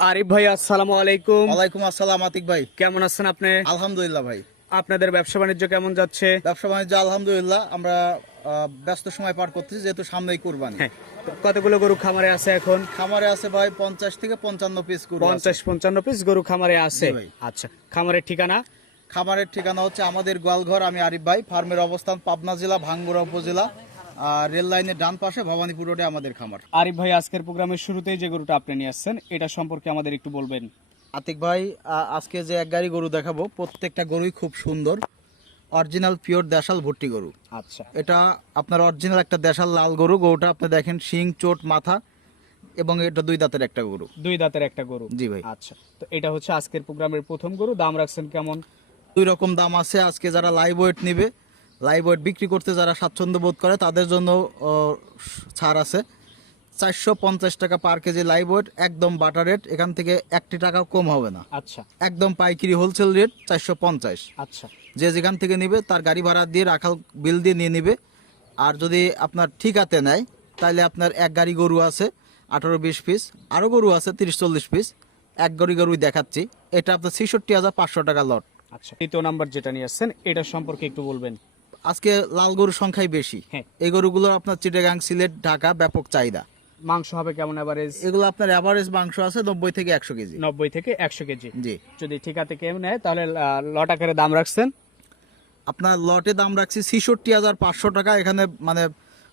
আরিফ ভাই আসসালামু আলাইকুম। ওয়ালাইকুম আসসালাম আতিক ভাই। কেমন আছেন আপনি? আলহামদুলিল্লাহ ভাই। আপনাদের ব্যবসা বাণিজ্য কেমন যাচ্ছে? ব্যবসা বাণিজ্য আলহামদুলিল্লাহ আমরা ব্যস্ত সময় পার করতেছি যেহেতু সামনেই কুরবানি। হ্যাঁ কতগুলো গরু খামারে আছে এখন? খামারে আছে ভাই পঞ্চাশ থেকে পঞ্চান্ন পিস গরু পঞ্চাশ পঞ্চান্ন পিস গরু খামারে আছে। ভাই। আচ্ছা খামারের ঠিকানা? খামারের ঠিকানা হচ্ছে আমাদের গোয়ালঘর আমি আরিফ ভাই ফার্মের অবস্থান পাবনা জেলা ভাঙ্গুড়া উপজেলা। রেল লাইনের ডান পাশে ভবানীপুর রোডে আমাদের খামার। আরিফ ভাই আজকের প্রোগ্রামের শুরুতেই যে গরুটা আপনি নিয়ে আসছেন এটা সম্পর্কে আমাদের একটু বলবেন। আতিক ভাই আজকে যে এক গাড়ি গরু দেখাবো প্রত্যেকটা গরুই খুব সুন্দর অরিজিনাল পিওর দেশাল ভর্তি গরু। আচ্ছা। এটা আপনার অরিজিনাল একটা দেশাল লাল গরু গরুটা আপনি দেখেন শিং চোট মাথা এবং এটা দুই দাঁতের একটা গরু। দুই দাঁতের একটা গরু। জি ভাই। আচ্ছা তো এটা হচ্ছে আজকের প্রোগ্রামের প্রথম গরু দাম রাখছেন কেমন? দুই রকম দাম আছে আজকে যারা লাইভ ওয়েট নেবে লাইভ ওয়েট বিক্রি করতে যারা স্বাচ্ছন্দ্য বোধ করে তাদের জন্য ছাড় আছে। চারশো পঞ্চাশ টাকা পার কেজি লাইভ ওয়েট একদম বাটার রেট এখান থেকে একটি টাকা কম হবে না। আচ্ছা। একদম পাইকারি হোলসেল রেট চারশো পঞ্চাশ। আচ্ছা। যে যেখান থেকে নিবে তার গাড়ি ভাড়া দিয়ে রাখাল বিল দিয়ে নিয়ে নিবে। আর যদি আপনার ঠিকাতে নেয় তাহলে আপনার এক গাড়ি গরু আছে আঠারো বিশ পিস আরও গরু আছে তিরিশ চল্লিশ পিস এক গাড়ি গরুই দেখাচ্ছি। এটা আপনার ছেষট্টি হাজার পাঁচশো টাকা লট আচ্ছা। তৃতীয় নাম্বার যেটা নিয়ে আসছেন এটা সম্পর্কে একটু বলবেন। আজকে লাল গরুর সংখ্যাই বেশি। হ্যাঁ। এই গরুগুলো আপনার চিটাগাং সিলেট ঢাকা ব্যাপক চাহিদা। মাংস হবে কেমন অ্যাভারেজ এগুলো আপনার অ্যাভারেজ মাংস আছে নব্বই থেকে একশো কেজি। নব্বই থেকে একশো কেজি। জি। যদি ঠিকাতে কেউ নেয় তাহলে লট আকারে দাম রাখছেন। আপনার লটে দাম রাখছি ছেষট্টি হাজার পাঁচশো টাকা। এখানে মানে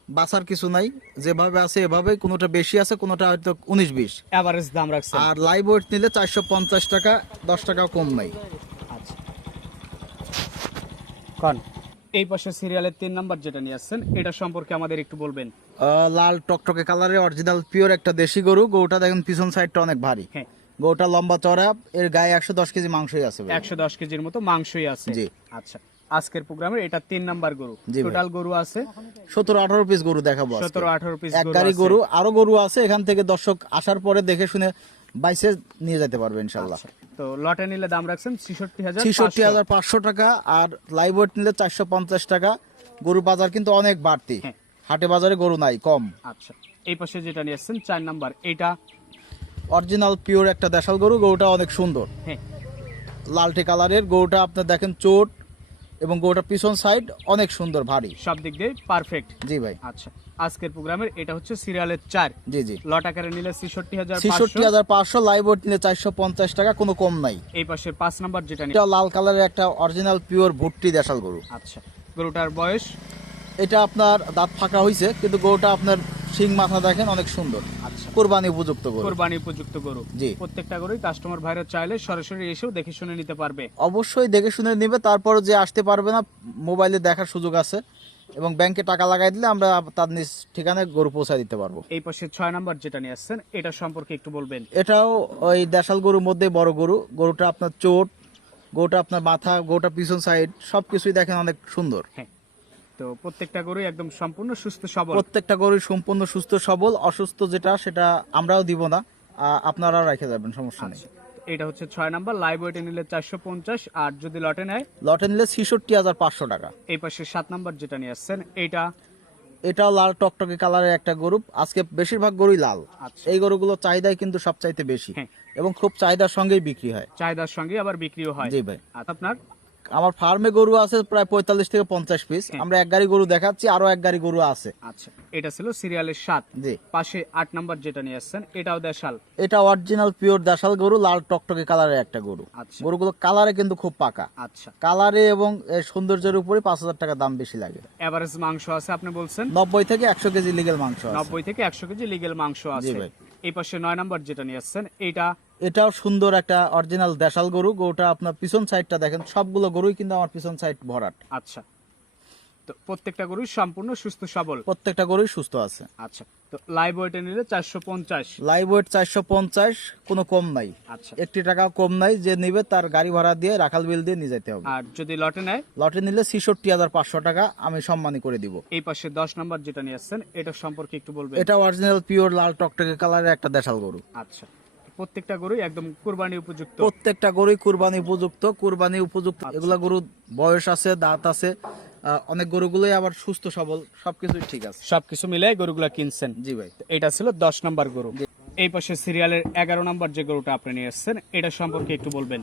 বাসার কিছু নাই। যেভাবে আছে এভাবে কোনোটা বেশি আছে কোনোটা হয়তো উনিশ বিশ। অ্যাভারেজ দাম রাখছেন। আর লাইভ ওয়েট নিলে চারশো পঞ্চাশ টাকা দশ টাকা কম নাই। আচ্ছা। কন। এই পাশে সিরিয়ালের তিন নাম্বার যেটা নিয়ে আসছেন এটা সম্পর্কে আমাদের একটু বলবেন। লাল টকটকে কালারের অরিজিনাল পিওর একটা দেশি গরু। গরুটা দেখেন পিছন সাইডটা অনেক ভারী। হ্যাঁ। গরুটা লম্বা চড়া এর গায়ে একশো দশ কেজি মাংসই আছে। একশো দশ কেজির মতো মাংসই আছে। জি। আচ্ছা আজকের প্রোগ্রামে এটা তিন নাম্বার গরু। টোটাল গরু আছে? সতেরো আঠারো পিস গরু দেখাবো। সতেরো আঠারো পিস এক গাড়ি গরু আরও গরু আছে। এখান থেকে দর্শক আসার পরে দেখে শুনে বাইসে নিয়ে যেতে পারবে ইনশাল্লাহ তো লটে নিলে দাম রাখছেন ছিষট্টি হাজার ছেষট্টি হাজার পাঁচশো টাকা আর লাইভ ওয়েট নিলে চারশো পঞ্চাশ টাকা। গরু বাজার কিন্তু অনেক বাড়তি। হ্যাঁ। হাটে বাজারে গরু নাই কম। আচ্ছা এই পাশে যেটা নিয়ে আসছেন চার নাম্বার এটা? অরিজিনাল পিওর একটা দেশাল গরু গরুটা অনেক সুন্দর। হ্যাঁ। লালটে কালারের গরুটা আপনার দেখেন চোট এবং গরুটা পিছন সাইড অনেক সুন্দর ভারী। সব দিক দিয়ে পারফেক্ট জি ভাই। আচ্ছা আজকের প্রোগ্রামের এটা হচ্ছে সিরিয়ালের চার। জি জি। লট আকারে নিলে ছিষট্টি হাজার ছেষট্টি হাজার পাঁচশো লাইভ নিলে চারশো পঞ্চাশ টাকা কোনো কম নাই। এই পাশে পাঁচ নাম্বার যেটা এটা লাল কালারের একটা অরিজিনাল পিওর ভুট্টি দেশাল গরু। আচ্ছা গরুটার বয়স? এটা আপনার দাঁত ফাঁকা হয়েছে কিন্তু গরুটা আপনার শিং মাথা দেখেন অনেক সুন্দর। আচ্ছা। কোরবানি উপযুক্ত গরু। কোরবানি উপযুক্ত গরু। জি। প্রত্যেকটা গরুই কাস্টমার ভাইরা চাইলে সরাসরি এসেও দেখে শুনে নিতে পারবে। অবশ্যই দেখে শুনে নিবে তারপর যে আসতে পারবে না মোবাইলে দেখার সুযোগ আছে। এবং ব্যাংকে টাকা লাগাই দিলে আমরা তার নিজ ঠিকানায় গরু পৌঁছায় দিতে পারব। এই পাশে ছয় নাম্বার যেটা নিয়ে আসছেন এটা সম্পর্কে একটু বলবেন। এটাও ওই দেশাল গরুর মধ্যে বড় গরু। গরুটা আপনার চোট গরুটা আপনার মাথা গরুটা পিছন সাইড সব কিছুই দেখেন অনেক সুন্দর। হ্যাঁ। তো প্রত্যেকটা গরুই একদম সম্পূর্ণ সুস্থ সবল। প্রত্যেকটা সম্পূর্ণ সুস্থ সবল অসুস্থ যেটা সেটা আমরাও দিব না আহ, আপনারাও রেখে যাবেন সমস্যা নেই। আচ্ছা, এটা হচ্ছে ছয় নাম্বার লাইভ ওয়েটে নিলে চারশো পঞ্চাশ আর যদি লটে নেয়? লটে নিলে ছেষট্টি হাজার পাঁচশো টাকা। এই পাশে সাত নাম্বার যেটা নিয়ে আসছেন এটা এটাও লাল টকটকে কালারের একটা গরু আজকে বেশিরভাগ গরুই লাল। আচ্ছা। এই গরুগুলো চাহিদাই কিন্তু সবচাইতে বেশি হ্যাঁ। এবং খুব চাহিদার সঙ্গেই বিক্রি হয়। চাহিদার সঙ্গে আবার বিক্রিও হয়। জি ভাই। আপনার? আমার ফার্মে গরু আছে প্রায় পঁয়তাল্লিশ থেকে পঞ্চাশ পিস। আমরা এক গাড়ি গরু দেখাচ্ছি আরও এক গাড়ি গরু আছে। আচ্ছা এটা ছিল সিরিয়ালের সাত জি। পাশে আট নাম্বার যেটা নিয়ে আসছেন এটাও দেশাল। এটা অরিজিনাল পিওর দেশাল গরু লাল টকটকে কালারের একটা গরু। আচ্ছা। গরুগুলো কালারে কিন্তু খুব পাকা। আচ্ছা। কালারে এবং সৌন্দর্যের উপরে পাঁচ হাজার টাকা দাম বেশি লাগে। এভারেজ মাংস আছে আপনি বলছেন? নব্বই থেকে একশো কেজি লিগেল মাংস নব্বই থেকে একশো কেজি লিগেল মাংস আছে। ভাই। এই পাশে নয় নাম্বার যেটা নিয়ে আসছেন এটা এটাও সুন্দর একটা অরিজিনাল দেশাল গরু। গরুটা আপনার পিছন সাইডটা দেখেন সবগুলো গরুই কিন্তু আমার পিছন সাইড ভরাট। আচ্ছা। প্রত্যেকটা গরুই সম্পূর্ণ সুস্থ সবল। প্রত্যেকটা গরুই সুস্থ আছে। আচ্ছা তো লাইভ ওয়েটে নিলে চারশো পঞ্চাশ। লাইভ ওয়েট চারশো পঞ্চাশ কোনো কম নাই। আচ্ছা। একটি টাকা কম নাই যে নিবে তার গাড়ি ভাড়া দিয়ে রাখাল বিল দিয়ে নিয়ে যেতে হবে। আর যদি লটে নেয়? লটে নিলে ছেষট্টি হাজার পাঁচশো টাকা আমি সম্মানী করে দিব। এই পাশে দশ নাম্বার যেটা নিয়ে আসছেন এটা সম্পর্কে একটু বলবেন। এটা অরিজিনাল পিওর লাল টকটকে কালারের একটা দেশাল গরু। আচ্ছা প্রত্যেকটা গরুই একদম কুরবানি উপযুক্ত? প্রত্যেকটা গরুই কুরবানি উপযুক্ত কুরবানি উপযুক্ত। এগুলা গরু বয়স আছে দাঁত আছে অনেক গরুগুলোই আবার সুস্থ সবল সবকিছুই ঠিক আছে। সবকিছু মিলে গরুগুলা কিনছেন। জি ভাই। এটা ছিল দশ নাম্বার গরু। এই পাশে সিরিয়ালের এগারো নম্বর যে গরুটা আপনি নিয়ে এসেছেন এটা সম্পর্কে একটু বলবেন।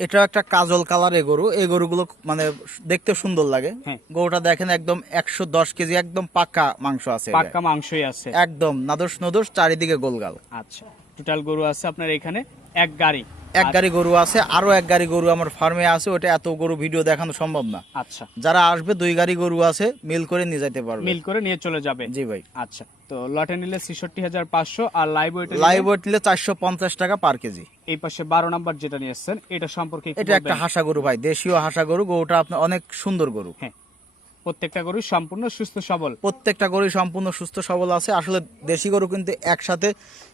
এটা একটা কাজল কালার এ গরু। এই গরুগুলো মানে দেখতে সুন্দর লাগে। হ্যাঁ। গরুটা দেখেন একদম একশো দশ কেজি একদম পাকা মাংস আছে পাক্কা মাংসই আছে। একদম নাদোষ নদোষ চারিদিকে গোলগাল। আচ্ছা টোটাল গরু আছে আপনার এখানে এক গাড়ি। এক গাড়ি গরু আছে আরও এক গাড়ি গরু আমার ফার্মে আছে ওটা এত গরু ভিডিও দেখানো সম্ভব না। আচ্ছা। যারা আসবে দুই গাড়ি গরু আছে মিল করে নিয়ে যাইতে পারবে। মিল করে নিয়ে চলে যাবে? জি ভাই। আচ্ছা তো লটে নিলে ছেষট্টি হাজার পাঁচশো আর লাইভ ওয়েটে লাইভ ওয়েট নিলে চারশো পঞ্চাশ টাকা পার কেজি। এই পাশে বারো নাম্বার যেটা নিয়ে এসেছেন এটা সম্পর্কে এটা একটা হাসা গরু ভাই দেশীয় হাসা গরু গরুটা আপনার অনেক সুন্দর গরু। হ্যাঁ। প্রত্যেকটা গরু সম্পূর্ণ সুস্থ সবল। প্রত্যেকটা গরু সম্পূর্ণ সুস্থ সবল আছে। আসলে দেশি গরু কিন্তু একসাথে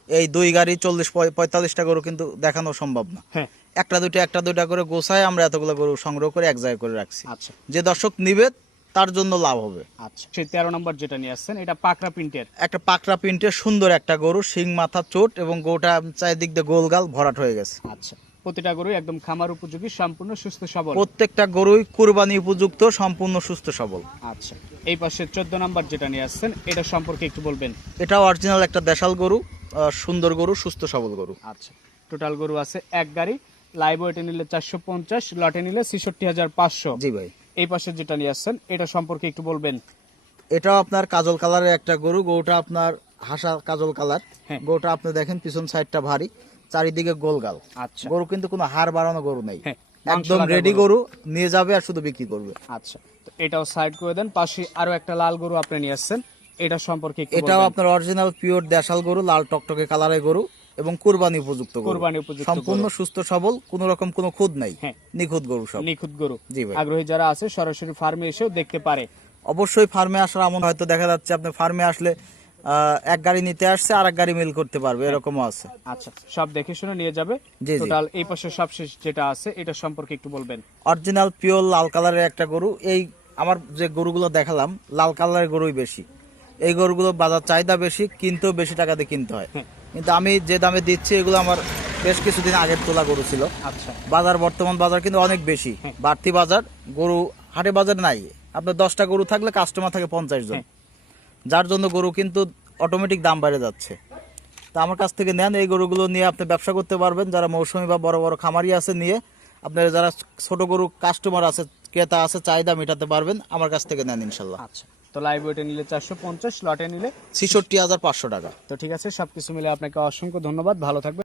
এই দুই গাড়ি চল্লিশ পঁয়- পঁয়তাল্লিশটা গরু কিন্তু দেখানো সম্ভব না। হ্যাঁ। একটা দুইটা একটা দুইটা করে গোছায় আমরা এতগুলো গরু সংগ্রহ করে এক জায়গায় করে রাখছি। আচ্ছা। যে দর্শক নিবে তার জন্য লাভ হবে। আচ্ছা। সেই তেরো নম্বর যেটা নিয়ে আসছেন এটা পাকড়া প্রিন্টের। একটা পাকড়া প্রিন্টের সুন্দর একটা গরু শিং মাথা চোট এবং গোটা চারিদিক দিয়ে গোলগাল ভরাট হয়ে গেছে। আচ্ছা। প্রতিটা গরু একদম খামার উপযোগী সম্পূর্ণ সুস্থ সবল। প্রত্যেকটা গরুই কুরবানি উপযুক্ত সম্পূর্ণ সুস্থ সবল। আচ্ছা এই পাশে চোদ্দ নম্বর যেটা নিয়ে আসছেন এটা সম্পর্কে একটু বলবেন। এটা অরিজিনাল একটা দেশাল গরু সুন্দর গরু সুস্থ সবল গরু। আচ্ছা টোটাল গরু আছে এক গাড়ি লাইভ ওয়েটে নিলে চারশো পঞ্চাশ লটে নিলে ছেষট্টি হাজার পাঁচশো। জি ভাই। এই পাশে যেটা নিয়ে আসছেন এটা সম্পর্কে একটু বলবেন। এটাও আপনার কাজল কালারের একটা গরু গরুটা আপনার হাসা কাজল কালার। হ্যাঁ। গরুটা আপনি দেখেন পিছন সাইডটা ভারী। চারিদিকে গোলগাল। আচ্ছা। গরু কিন্তু কোনো হাড় বাড়ানো গরু নেই। হ্যাঁ, একদম রেডি গরু। নিয়ে যাবে আর শুধু বিক্রি করবে। আচ্ছা তো এটাও সাইড করে দেন। পাশে আরও একটা লাল গরু আপনি নিয়ে আসছেন। এটা সম্পর্কে এটাও আপনার অরিজিনাল পিওর দেশাল গরু লাল টকটকে কালারের গরু এবং কুরবানি উপযুক্ত কুরবানি উপযুক্ত সম্পূর্ণ সুস্থ সবল কোনো রকম কোনো খুদ নাই। হ্যাঁ। নিখুঁত গরু সব। নিখুঁত গরু। জি ভাই। আগ্রহী যারা আছে সরাসরি ফার্মে এসেও দেখতে পারে। অবশ্যই ফার্মে আসার এমন হয়তো দেখা যাচ্ছে আপনি ফার্মে আসলে এক গাড়ি নিতে আসছে আর এক গাড়ি মিল করতে পারবে এরকমও আছে। আচ্ছা সব দেখে শুনে নিয়ে যাবে। টোটাল এই পাশে সবশেষ যেটা আছে এটা সম্পর্কে একটু বলবেন। অরিজিনাল পিওর লাল কালারের একটা গরু। এই আমার যে গরুগুলো দেখালাম লাল কালারের গরুই বেশি। এই গরুগুলো বাজার চাহিদা বেশি কিনতেও বেশি টাকা দিয়ে কিনতে হয়। হ্যাঁ। কিন্তু আমি যে দামে দিচ্ছি এগুলো আমার বেশ কিছুদিন আগের তোলা গরু ছিল। আচ্ছা। বাজার বর্তমান বাজার কিন্তু অনেক বেশি। হ্যাঁ। বাড়তি বাজার গরু হাটে বাজার নাই। আপনার দশটা গরু থাকলে কাস্টমার থাকে পঞ্চাশ জন। হ্যাঁ। যার জন্য গরু কিন্তু অটোমেটিক দাম বেড়ে যাচ্ছে। তো আমার কাছ থেকে নেন এই গরুগুলো নিয়ে আপনি ব্যবসা করতে পারবেন। যারা মৌসুমি বা বড় বড় খামারি আছে নিয়ে আপনার যারা ছোট গরু কাস্টমার আছে ক্রেতা আছে চাহিদা মেটাতে পারবেন আমার কাছ থেকে নেন ইনশাল্লাহ। আচ্ছা তো লাইভ ওয়েটে নিলে চারশো পঞ্চাশ লটে নিলে ছেষট্টি হাজার পাঁচশো টাকা। তো ঠিক আছে সবকিছু মিলে আপনাকে অসংখ্য ধন্যবাদ ভালো থাকবেন।